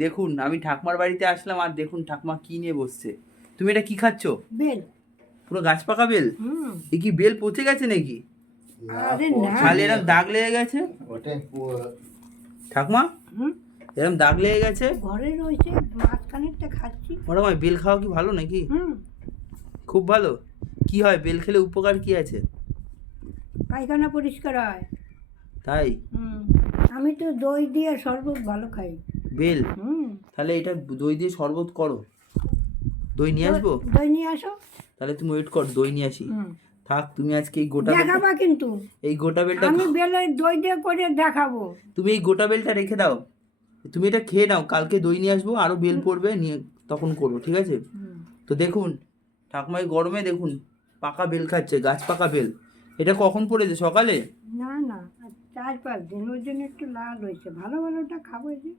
দেখুন আমি ঠাকমার বাড়িতে আসলাম আর দেখুন ঠাকমা কি নিয়ে বসছে। তুমি এটা কি খাচ্ছ? বেল। পুরো গাছ পাকা বেল? এ কি বেল পচে গেছে নাকি? আরে না, খালি এরকম দাগ লেগে গেছে ঠাকমা, এরকম দাগ লেগে গেছে। ঘরে রয়েছে, মাঝখানেরটা খাচ্ছি। ওরা বেল খাওয়া কি ভালো নাকি? খুব ভালো। কি হয় বেল খেলে, উপকার কি আছে? পায়খানা পরিষ্কার হয়। তাই? আমি তো দই দিয়ে শরবত ভালো খাই। বেল? তাহলে এটা দই দিয়ে শরবত করো। দই নিয়ে আসবো? দই নিয়ে আসো। তাহলে তুমি ওয়েট কর, দই নিয়ে আসি। থাক, তুমি আজকে এই গোটা দেখাবা কিন্তু। এই গোটা বেলটা আমি বেলের দই দিয়ে করে দেখাবো। তুমি এই গোটা বেলটা রেখে দাও, তুমি এটা খেয়ে নাও, কালকে দই নিয়ে আসবো, আরো বেল পড়বে, নিয়ে তখন করবো, ঠিক আছে? তো দেখুন ঠাকুমাই গরমে দেখুন পাকা বেল খাচ্ছে, গাছ পাকা বেল। এটা কখন পড়েছে, সকালে? না না, 4-5 দিন, ওই জন্য একটু লাল হয়েছে। ভালো ভালোটা খাবো যে।